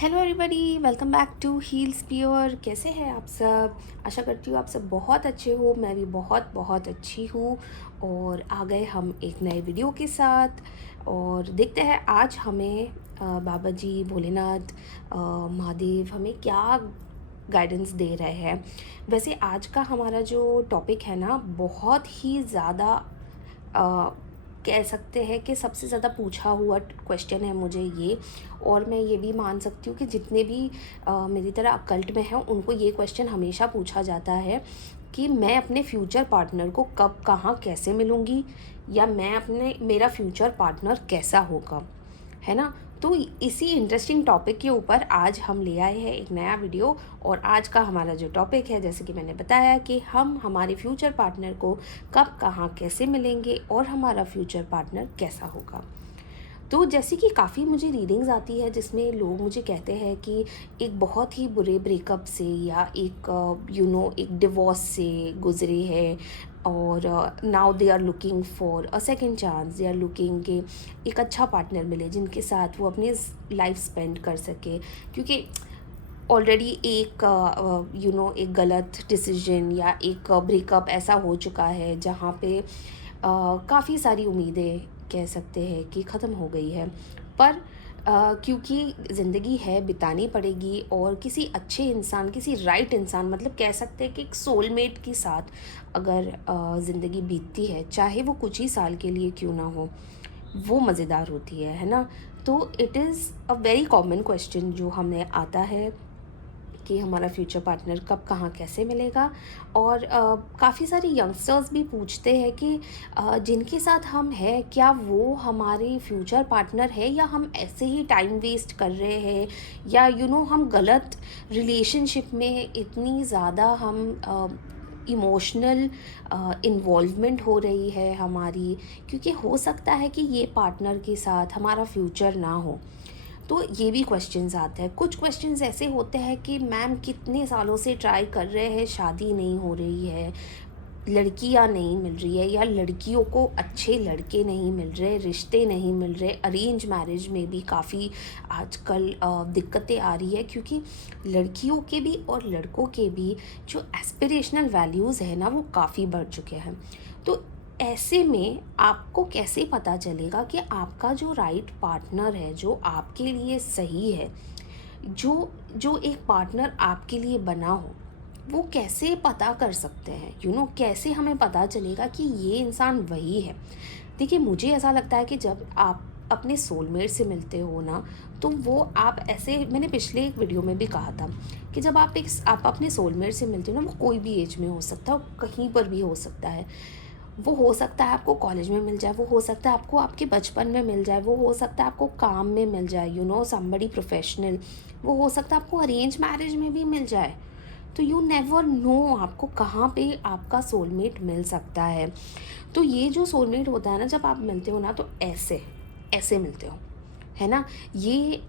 Hello everybody, welcome back to heals pure. कैसे हैं आप सब? आशा करती हूँ आप सब बहुत अच्छे हो। मैं भी बहुत बहुत अच्छी हूँ। और आ गए हम एक नए वीडियो के साथ। और देखते हैं आज हमें बाबा जी भोलेनाथ महादेव हमें क्या गाइडेंस दे रहे हैं। वैसे आज का हमारा जो टॉपिक है ना, बहुत ही ज़्यादा कह सकते हैं कि सबसे ज़्यादा पूछा हुआ क्वेश्चन है मुझे ये। और मैं ये भी मान सकती हूँ कि जितने भी मेरी तरह अकल्ट में हैं उनको ये क्वेश्चन हमेशा पूछा जाता है कि मैं अपने फ्यूचर पार्टनर को कब कहाँ कैसे मिलूँगी, या मैं अपने मेरा फ्यूचर पार्टनर कैसा होगा, है ना। तो इसी इंटरेस्टिंग टॉपिक के ऊपर आज हम ले आए हैं एक नया वीडियो। और आज का हमारा जो टॉपिक है, जैसे कि मैंने बताया, कि हम हमारे फ्यूचर पार्टनर को कब कहाँ कैसे मिलेंगे और हमारा फ्यूचर पार्टनर कैसा होगा। तो जैसे कि काफ़ी मुझे रीडिंग्स आती है जिसमें लोग मुझे कहते हैं कि एक बहुत ही बुरे ब्रेकअप से या एक एक डिवोर्स से गुजरे हैं, और now they are looking for a second chance. They are looking कि एक अच्छा पार्टनर मिले जिनके साथ वो अपनी लाइफ स्पेंड कर सके, क्योंकि ऑलरेडी एक एक गलत डिसीजन या एक ब्रेकअप ऐसा हो चुका है जहाँ पे काफ़ी सारी उम्मीदें कह सकते हैं कि ख़त्म हो गई है। पर क्योंकि ज़िंदगी है, बितानी पड़ेगी। और किसी अच्छे इंसान, किसी राइट इंसान, मतलब कह सकते हैं कि एक सोलमेट के साथ अगर ज़िंदगी बीतती है, चाहे वो कुछ ही साल के लिए क्यों ना हो, वो मज़ेदार होती है ना। तो it is a very common question जो हमें आता है कि हमारा फ्यूचर पार्टनर कब कहाँ कैसे मिलेगा। और काफ़ी सारे यंगस्टर्स भी पूछते हैं कि जिनके साथ हम हैं, क्या वो हमारे फ्यूचर पार्टनर है या हम ऐसे ही टाइम वेस्ट कर रहे हैं, या हम गलत रिलेशनशिप में इतनी ज़्यादा हम इमोशनल इन्वॉल्वमेंट हो रही है हमारी, क्योंकि हो सकता है कि ये पार्टनर के साथ हमारा फ्यूचर ना हो। तो ये भी क्वेश्चंस आते हैं। कुछ क्वेश्चंस ऐसे होते हैं कि मैम कितने सालों से ट्राई कर रहे हैं, शादी नहीं हो रही है, लड़कियां नहीं मिल रही है, या लड़कियों को अच्छे लड़के नहीं मिल रहे, रिश्ते नहीं मिल रहे। अरेंज मैरिज में भी काफ़ी आजकल दिक्कतें आ रही है, क्योंकि लड़कियों के भी और लड़कों के भी जो एस्पिरेशनल वैल्यूज़ है ना, वो काफ़ी बढ़ चुके हैं। तो ऐसे में आपको कैसे पता चलेगा कि आपका जो राइट पार्टनर है, जो आपके लिए सही है, जो जो एक पार्टनर आपके लिए बना हो, वो कैसे पता कर सकते हैं? कैसे हमें पता चलेगा कि ये इंसान वही है? देखिए, मुझे ऐसा लगता है कि जब आप अपने सोलमेट से मिलते हो ना, तो वो आप ऐसे, मैंने पिछले एक वीडियो में भी कहा था कि जब आप अपने सोलमेट से मिलते हो ना, वो कोई भी एज में हो सकता है और कहीं पर भी हो सकता है। वो हो सकता है आपको कॉलेज में मिल जाए, वो हो सकता है आपको आपके बचपन में मिल जाए, वो हो सकता है आपको काम में मिल जाए, समबडी प्रोफेशनल, वो हो सकता है आपको अरेंज मैरिज में भी मिल जाए। तो यू नेवर नो आपको कहाँ पे आपका सोलमेट मिल सकता है। तो ये जो सोलमेट होता है ना, जब आप मिलते हो ना, तो ऐसे ऐसे मिलते हो, है ना। ये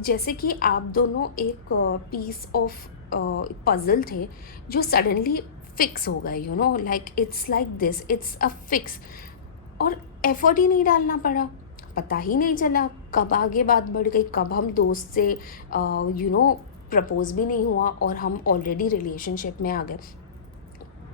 जैसे कि आप दोनों एक पीस ऑफ पजल थे जो सडनली फिक्स हो गए, like it's like this, it's a fix. और एफर्ट ही नहीं डालना पड़ा, पता ही नहीं चला कब आगे बात बढ़ गई, कब हम दोस्त से प्रपोज भी नहीं हुआ और हम ऑलरेडी रिलेशनशिप में आ गए।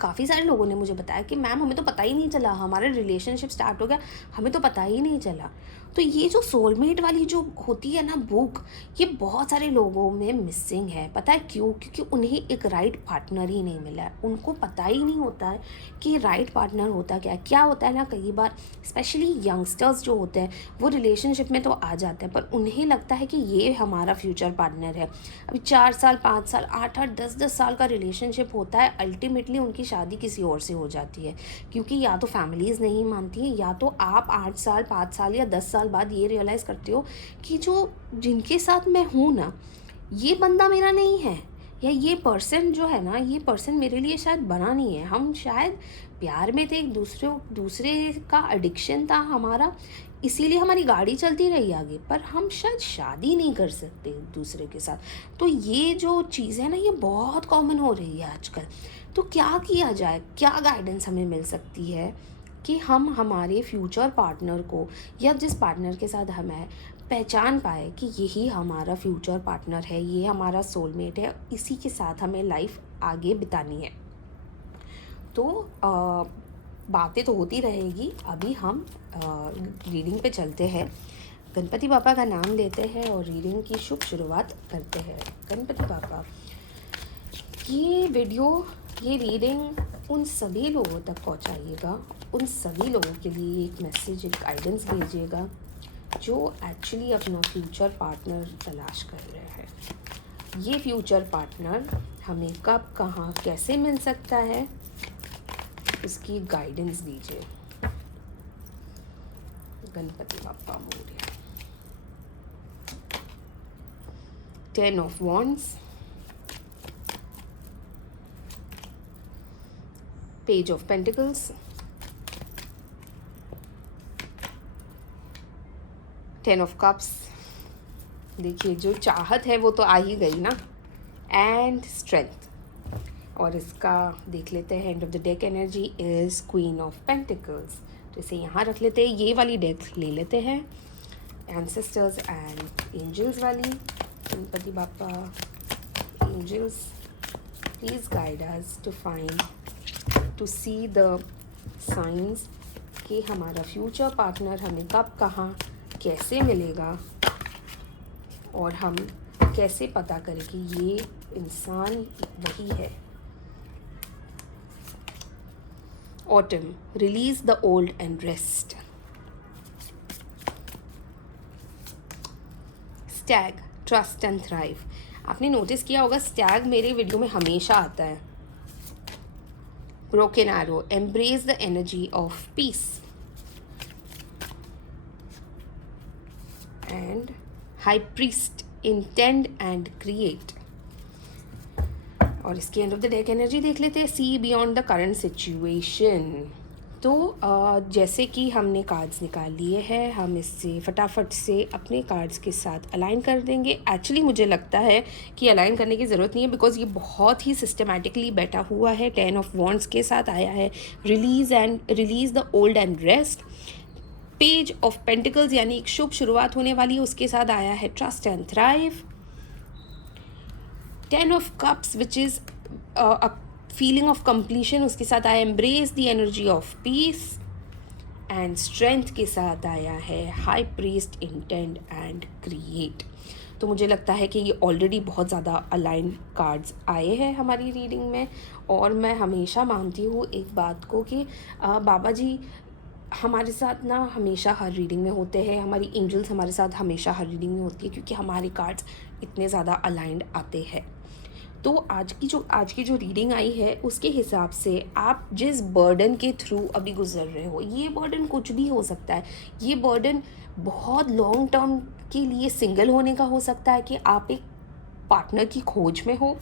काफ़ी सारे लोगों ने मुझे बताया कि मैम हमें तो पता ही नहीं चला, हमारा रिलेशनशिप स्टार्ट हो गया, हमें तो पता ही नहीं चला। तो ये जो सोलमेट वाली जो होती है ना बुक, ये बहुत सारे लोगों में मिसिंग है। पता है क्यों? क्योंकि उन्हें एक राइट पार्टनर ही नहीं मिला है। उनको पता ही नहीं होता है कि राइट पार्टनर होता क्या होता है ना। कई बार स्पेशली यंगस्टर्स जो होते हैं, वो रिलेशनशिप में तो आ जाते हैं, पर उन्हें लगता है कि ये हमारा फ्यूचर पार्टनर है। अभी 4 साल, 5 साल, 8-8, 10-10 साल का रिलेशनशिप होता है, अल्टीमेटली उनकी शादी किसी और से हो जाती है, क्योंकि या तो फैमिलीज़ नहीं मानती हैं, या तो आप 8 साल, 5 साल या 10 साल बाद ये रियलाइज़ करते हो कि जो जिनके साथ मैं हूँ ना, ये बंदा मेरा नहीं है, या ये पर्सन जो है ना, ये पर्सन मेरे लिए शायद बना नहीं है। हम शायद प्यार में थे, एक दूसरे का एडिक्शन था हमारा, इसीलिए हमारी गाड़ी चलती रही आगे, पर हम शायद शादी नहीं कर सकते एक दूसरे के साथ। तो ये जो चीज़ है ना, ये बहुत कॉमन हो रही है आजकल। तो क्या किया जाए, क्या गाइडेंस हमें मिल सकती है कि हम हमारे फ्यूचर पार्टनर को, या जिस पार्टनर के साथ हम हैं, पहचान पाए कि यही हमारा फ्यूचर पार्टनर है, ये हमारा सोलमेट है, इसी के साथ हमें लाइफ आगे बितानी है। तो बातें तो होती रहेगी, अभी हम रीडिंग पे चलते हैं। गणपति बापा का नाम लेते हैं और रीडिंग की शुभ शुरुआत करते हैं। गणपति बापा, ये वीडियो, ये रीडिंग उन सभी लोगों तक पहुंचाइएगा, उन सभी लोगों के लिए एक मैसेज, एक गाइडेंस भेजिएगा जो एक्चुअली अपना फ्यूचर पार्टनर तलाश कर रहे हैं। ये फ्यूचर पार्टनर हमें कब, कहाँ, कैसे मिल सकता है, इसकी गाइडेंस दीजिए। गणपति बापा Morya. 10 of Wands, Page of Pentacles, 10 of Cups। देखिए जो चाहत है वो तो आ ही गई ना, एंड स्ट्रेंथ। और इसका देख लेते हैं, and of the deck energy is queen of pentacles. तो इसे यहाँ रख लेते हैं, ये वाली डेक ले लेते हैं, एंसेस्टर्स एंड एंजल्स वाली। Ganpati Bappa, angels, please guide us to find, to see the signs कि हमारा फ्यूचर पार्टनर हमें कब, कहाँ, कैसे मिलेगा, और हम कैसे पता करें कि ये इंसान वही है। Autumn, release the old and rest. Stag, trust and thrive. आपने नोटिस किया होगा स्टैग मेरे वीडियो में हमेशा आता है। Broken arrow, embrace the energy of peace. And high priest, intend and create. और इसके and of the deck energy देख लेते हैं, see beyond the current situation. तो जैसे कि हमने कार्ड्स निकाल लिए हैं, हम इससे फटाफट से अपने कार्ड्स के साथ अलाइन कर देंगे। एक्चुअली मुझे लगता है कि अलाइन करने की ज़रूरत नहीं है, बिकॉज ये बहुत ही सिस्टमैटिकली बैठा हुआ है। 10 ऑफ वॉन्ड्स के साथ आया है release the old and rest. Page of pentacles यानी एक शुभ शुरुआत होने वाली है, उसके साथ आया है trust and thrive. 10 of cups which is a feeling of completion, उसके साथ आया embrace the energy of peace. And strength के साथ आया है high priest, intend and create. तो मुझे लगता है कि ये ऑलरेडी बहुत ज़्यादा अलाइन कार्ड्स आए हैं हमारी रीडिंग में। और मैं हमेशा मानती हूँ एक बात को कि बाबा जी हमारे साथ ना हमेशा हर रीडिंग में होते हैं, हमारी एंजल्स हमारे साथ हमेशा हर रीडिंग में होती है, क्योंकि हमारे कार्ड्स इतने ज़्यादा अलाइंड आते हैं। तो आज की जो रीडिंग आई है उसके हिसाब से आप जिस बर्डन के थ्रू अभी गुजर रहे हो, ये बर्डन कुछ भी हो सकता है। ये बर्डन बहुत लॉन्ग टर्म के लिए सिंगल होने का हो सकता है कि आप एक पार्टनर की खोज में हो,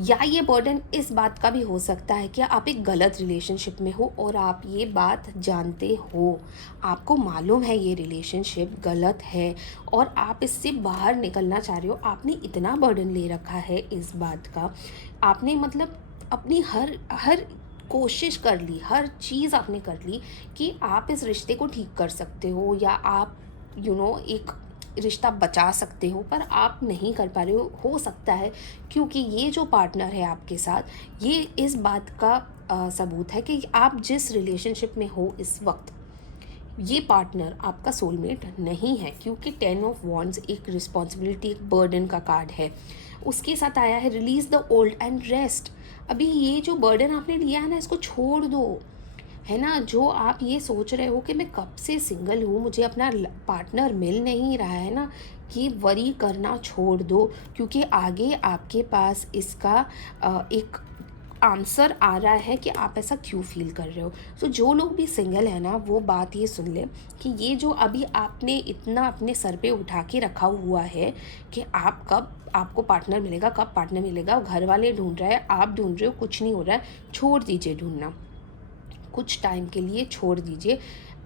या ये बर्डन इस बात का भी हो सकता है कि आप एक गलत रिलेशनशिप में हो और आप ये बात जानते हो, आपको मालूम है ये रिलेशनशिप गलत है और आप इससे बाहर निकलना चाह रहे हो। आपने इतना बर्डन ले रखा है इस बात का, आपने मतलब अपनी हर कोशिश कर ली, हर चीज़ आपने कर ली कि आप इस रिश्ते को ठीक कर सकते हो या आप एक रिश्ता बचा सकते हो, पर आप नहीं कर पा रहे हो सकता है क्योंकि ये जो पार्टनर है आपके साथ, ये इस बात का सबूत है कि आप जिस रिलेशनशिप में हो इस वक्त, ये पार्टनर आपका सोलमेट नहीं है, क्योंकि 10 ऑफ वॉन्ड्स एक रिस्पॉन्सिबिलिटी, एक बर्डन का कार्ड है। उसके साथ आया है release the old and rest. अभी ये जो बर्डन आपने लिया है ना, इसको छोड़ दो, है ना। जो आप ये सोच रहे हो कि मैं कब से सिंगल हूँ, मुझे अपना पार्टनर मिल नहीं रहा है ना, ये वरी करना छोड़ दो, क्योंकि आगे आपके पास इसका एक आंसर आ रहा है कि आप ऐसा क्यों फील कर रहे हो। तो जो लोग भी सिंगल है ना, वो बात ये सुन ले कि ये जो अभी आपने इतना अपने सर पे उठा के रखा हुआ है कि आप कब आपको पार्टनर मिलेगा, कब पार्टनर मिलेगा, घर वाले ढूंढ रहे हैं, आप ढूंढ रहे हो, कुछ नहीं हो रहा है, छोड़ दीजिए ढूंढना, कुछ टाइम के लिए छोड़ दीजिए,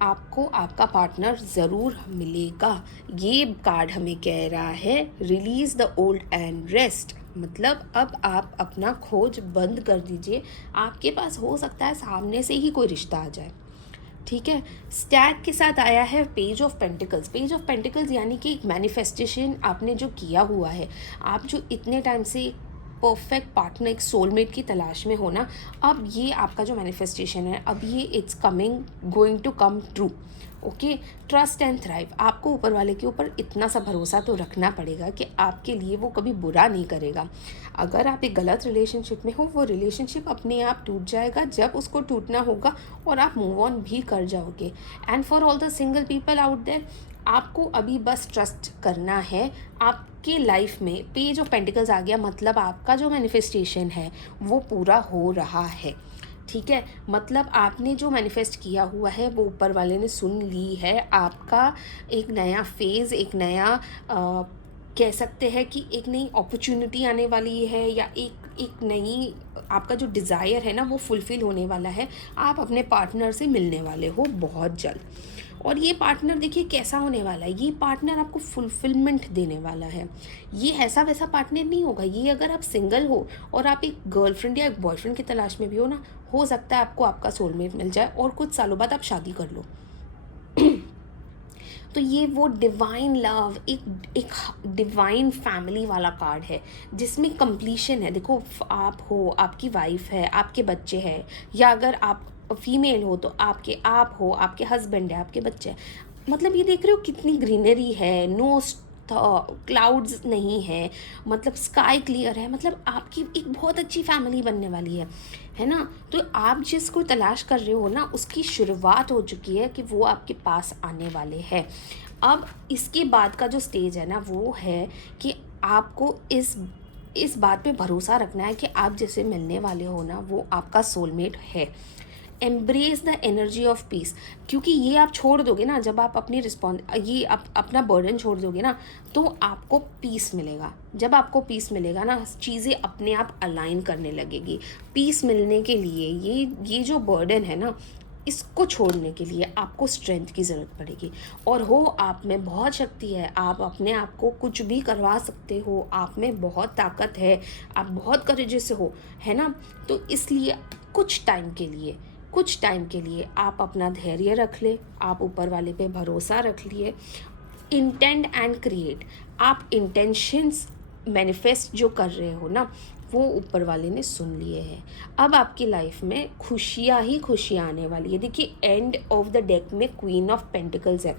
आपको आपका पार्टनर ज़रूर मिलेगा। ये कार्ड हमें कह रहा है release the old and rest, मतलब अब आप अपना खोज बंद कर दीजिए। आपके पास हो सकता है सामने से ही कोई रिश्ता आ जाए, ठीक है। स्टैग के साथ आया है page of pentacles. Page of pentacles यानी कि एक मैनिफेस्टेशन आपने जो किया हुआ है, आप जो इतने टाइम से परफेक्ट पार्टनर, एक सोलमेट की तलाश में हो ना, अब ये आपका जो मैनिफेस्टेशन है, अब ये it's coming, going to come true. Okay, trust and thrive. आपको ऊपर वाले के ऊपर इतना सा भरोसा तो रखना पड़ेगा कि आपके लिए वो कभी बुरा नहीं करेगा। अगर आप एक गलत रिलेशनशिप में हो, वो रिलेशनशिप अपने आप टूट जाएगा जब उसको टूटना होगा, और आप मूव ऑन भी कर जाओगे। And for all the single people out there, आपको अभी बस ट्रस्ट करना है। आपके लाइफ में पेज ऑफ पेंटिकल्स आ गया, मतलब आपका जो मैनिफेस्टेशन है वो पूरा हो रहा है। ठीक है, मतलब आपने जो मैनिफेस्ट किया हुआ है वो ऊपर वाले ने सुन ली है। आपका एक नया फेज़, एक नया कह सकते हैं कि एक नई अपॉर्चुनिटी आने वाली है, या एक नई आपका जो डिज़ायर है ना वो फुलफ़िल होने वाला है। आप अपने पार्टनर से मिलने वाले हो बहुत जल्द, और ये पार्टनर देखिए कैसा होने वाला है। ये पार्टनर आपको फुलफिलमेंट देने वाला है। ये ऐसा वैसा पार्टनर नहीं होगा। ये अगर आप सिंगल हो और आप एक गर्लफ्रेंड या एक बॉयफ्रेंड की तलाश में भी हो ना, हो सकता है आपको आपका सोलमेट मिल जाए और कुछ सालों बाद आप शादी कर लो। तो ये वो डिवाइन लव, एक डिवाइन फैमिली वाला कार्ड है जिसमें कंप्लीशन है। देखो, आप हो, आपकी वाइफ है, आपके बच्चे हैं, या अगर आप फीमेल हो तो आप हो, आपके हस्बैंड है, आपके बच्चे हैं। मतलब ये देख रहे हो कितनी ग्रीनरी है, नो क्लाउड्स नहीं है, मतलब स्काई क्लियर है। मतलब आपकी एक बहुत अच्छी फैमिली बनने वाली है ना। तो आप जिसको तलाश कर रहे हो ना, उसकी शुरुआत हो चुकी है कि वो आपके पास आने वाले हैं। अब इसके बाद का जो स्टेज है ना, वो है कि आपको इस बात पे भरोसा रखना है कि आप जिससे मिलने वाले हो ना, वो आपका सोलमेट है। Embrace the energy of peace, क्योंकि ये आप छोड़ दोगे ना, जब आप अपनी ये आप अपना बर्डन छोड़ दोगे ना, तो आपको पीस मिलेगा। जब आपको पीस मिलेगा ना, चीज़ें अपने आप अलाइन करने लगेगी। पीस मिलने के लिए ये जो बर्डन है ना, इसको छोड़ने के लिए आपको स्ट्रेंथ की ज़रूरत पड़ेगी। और हो आप में बहुत शक्ति है, आप अपने आप को कुछ भी करवा सकते हो, आप में बहुत ताकत है, आप बहुत करेजियस हो, है ना। तो इसलिए कुछ टाइम के लिए आप अपना धैर्य रख ले, आप ऊपर वाले पे भरोसा रख लिए। इंटेंट एंड क्रिएट, आप इंटेंशंस मैनिफेस्ट जो कर रहे हो ना, वो ऊपर वाले ने सुन लिए हैं। अब आपकी लाइफ में खुशियाँ ही खुशियाँ आने वाली है। देखिए, एंड ऑफ द डेक में क्वीन ऑफ पेंटिकल्स है,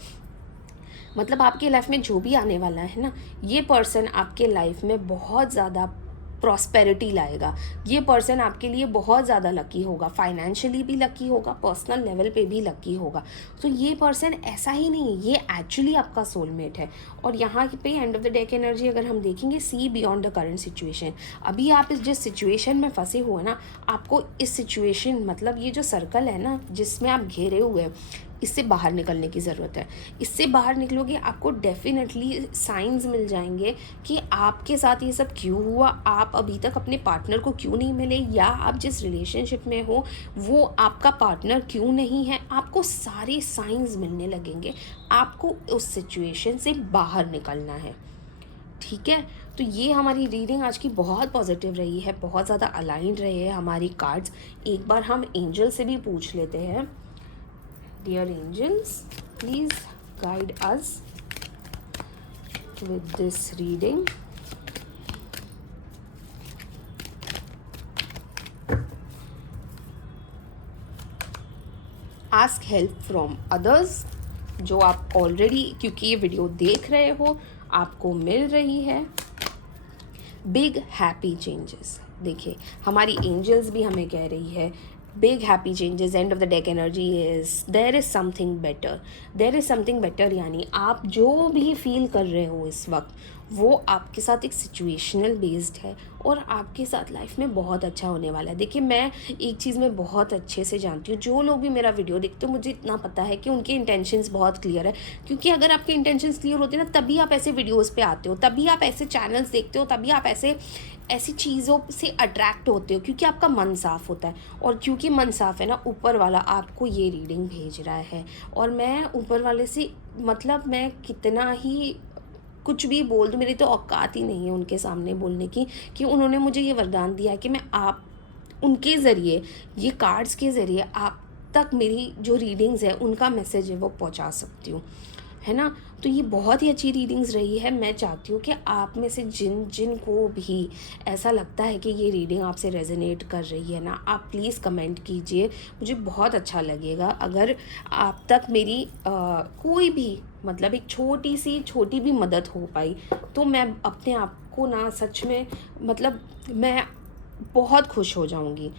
मतलब आपके लाइफ में जो भी आने वाला है ना, ये पर्सन आपके लाइफ में बहुत ज़्यादा प्रॉस्पेरिटी लाएगा। ये पर्सन आपके लिए बहुत ज़्यादा लकी होगा, फाइनेंशियली भी लकी होगा, पर्सनल लेवल पे भी लकी होगा। तो ये पर्सन ऐसा ही नहीं, ये एक्चुअली आपका सोलमेट है। और यहाँ पे एंड ऑफ द डे की एनर्जी अगर हम देखेंगे, see beyond the current situation. अभी आप जिस सिचुएशन में फंसे हुए ना, आपको इस सिचुएशन, मतलब ये जो सर्कल है ना जिसमें आप घेरे हुए हैं, इससे बाहर निकलने की ज़रूरत है। इससे बाहर निकलोगे, आपको डेफिनेटली साइंस मिल जाएंगे कि आपके साथ ये सब क्यों हुआ, आप अभी तक अपने पार्टनर को क्यों नहीं मिले, या आप जिस रिलेशनशिप में हो वो आपका पार्टनर क्यों नहीं है। आपको सारे साइंस मिलने लगेंगे, आपको उस सिचुएशन से बाहर निकलना है। ठीक है, तो ये हमारी रीडिंग आज की बहुत पॉजिटिव रही है, बहुत ज़्यादा अलाइंड रहे हैं हमारी कार्ड्स। एक बार हम एंजल से भी पूछ लेते हैं। Dear angels, please guide us with this reading. Ask help from others, जो आप ऑलरेडी, क्योंकि ये वीडियो देख रहे हो, आपको मिल रही है। बिग हैप्पी चेंजेस, देखिए हमारी एंजल्स भी हमें कह रही है big happy changes. End of the deck energy is there is something better, there is something better, यानी आप जो भी फील कर रहे हो इस वक्त, वो आपके साथ एक सिचुएशनल बेस्ड है और आपके साथ लाइफ में बहुत अच्छा होने वाला है। देखिए, मैं एक चीज़ में बहुत अच्छे से जानती हूँ, जो लोग भी मेरा वीडियो देखते हो, मुझे इतना पता है कि उनके इंटेंशंस बहुत क्लियर है। क्योंकि अगर आपके इंटेंशंस क्लियर होते हैं ना, तभी आप ऐसे वीडियोज़ पे आते हो, तभी आप ऐसे चैनल्स देखते हो, तभी आप ऐसी चीज़ों से अट्रैक्ट होते हो, क्योंकि आपका मन साफ़ होता है। और क्योंकि मन साफ़ है ना, ऊपर वाला आपको ये रीडिंग भेज रहा है। और मैं ऊपर वाले से, मतलब मैं कितना ही कुछ भी बोल दूँ, मेरी तो औकात ही नहीं है उनके सामने बोलने की, कि उन्होंने मुझे ये वरदान दिया है कि मैं आप उनके ज़रिए, ये कार्ड्स के ज़रिए आप तक मेरी जो रीडिंग्स है उनका मैसेज है वो पहुंचा सकती हूँ, है ना। तो ये बहुत ही अच्छी रीडिंग्स रही है। मैं चाहती हूँ कि आप में से जिन जिन को भी ऐसा लगता है कि ये रीडिंग आपसे रेजोनेट कर रही है ना, आप प्लीज़ कमेंट कीजिए, मुझे बहुत अच्छा लगेगा। अगर आप तक मेरी कोई भी मतलब एक छोटी भी मदद हो पाई, तो मैं अपने आप को ना सच में मतलब मैं बहुत खुश हो जाऊंगी।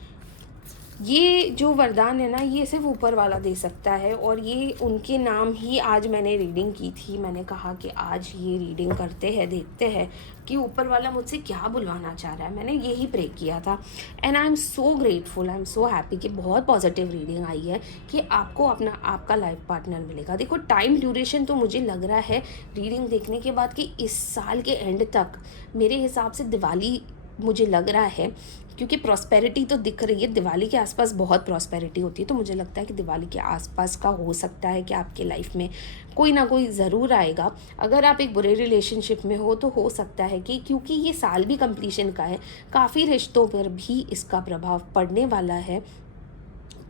ये जो वरदान है ना, ये सिर्फ ऊपर वाला दे सकता है, और ये उनके नाम ही आज मैंने रीडिंग की थी। मैंने कहा कि आज ये रीडिंग करते हैं, देखते हैं कि ऊपर वाला मुझसे क्या बुलवाना चाह रहा है। मैंने यही प्रे किया था, and I am so grateful, I am so happy कि बहुत पॉजिटिव रीडिंग आई है कि आपको अपना आपका लाइफ पार्टनर मिलेगा। देखो, टाइम ड्यूरेशन तो मुझे लग रहा है रीडिंग देखने के बाद कि इस साल के एंड तक, मेरे हिसाब से दिवाली मुझे लग रहा है, क्योंकि प्रॉस्पेरिटी तो दिख रही है, दिवाली के आसपास बहुत प्रॉस्पेरिटी होती है, तो मुझे लगता है कि दिवाली के आसपास का हो सकता है कि आपके लाइफ में कोई ना कोई ज़रूर आएगा। अगर आप एक बुरे रिलेशनशिप में हो सकता है कि क्योंकि ये साल भी कंप्लीशन का है, काफ़ी रिश्तों पर भी इसका प्रभाव पड़ने वाला है।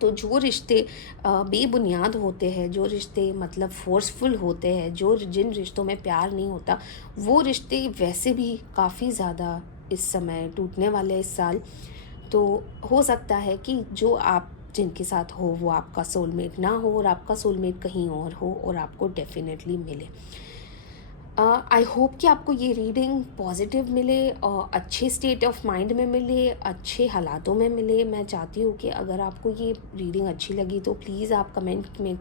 तो जो रिश्ते बेबुनियाद होते हैं, जो रिश्ते मतलब फोर्सफुल होते हैं, जो जिन रिश्तों में प्यार नहीं होता, वो रिश्ते वैसे भी काफ़ी ज़्यादा इस समय टूटने वाले हैं इस साल। तो हो सकता है कि जो आप जिनके साथ हो वो आपका सोलमेट ना हो, और आपका सोलमेट कहीं और हो, और आपको डेफिनेटली मिले। आई होप कि आपको ये रीडिंग पॉजिटिव मिले, अच्छे स्टेट ऑफ माइंड में मिले, अच्छे हालातों में मिले। मैं चाहती हूँ कि अगर आपको ये रीडिंग अच्छी लगी तो प्लीज़ आप कमेंट में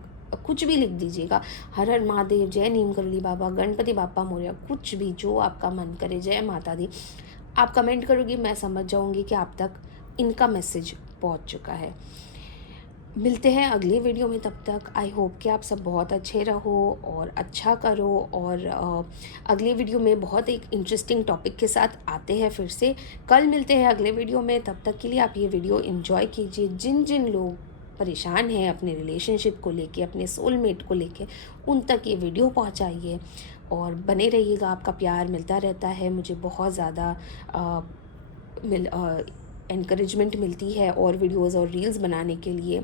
कुछ भी लिख दीजिएगा। हर हर महादेव, जय नीम करौली बाबा, गणपति बापा मोरया, कुछ भी जो आपका मन करे, जय माता दी। आप कमेंट करोगे, मैं समझ जाऊँगी कि आप तक इनका मैसेज पहुँच चुका है। मिलते हैं अगले वीडियो में, तब तक आई होप कि आप सब बहुत अच्छे रहो और अच्छा करो। और अगले वीडियो में बहुत एक इंटरेस्टिंग टॉपिक के साथ आते हैं फिर से। कल मिलते हैं अगले वीडियो में, तब तक के लिए आप ये वीडियो एंजॉय कीजिए। जिन जिन लोग परेशान हैं अपने रिलेशनशिप को लेके, अपने सोलमेट को लेके, उन तक ये वीडियो पहुंचाइए और बने रहिएगा। आपका प्यार मिलता रहता है, मुझे बहुत ज़्यादा एनकरेजमेंट मिलती है और वीडियोज़ और रील्स बनाने के लिए।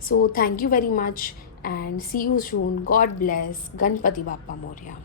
So thank you very much and see you soon. God bless. Ganpati Bappa Morya.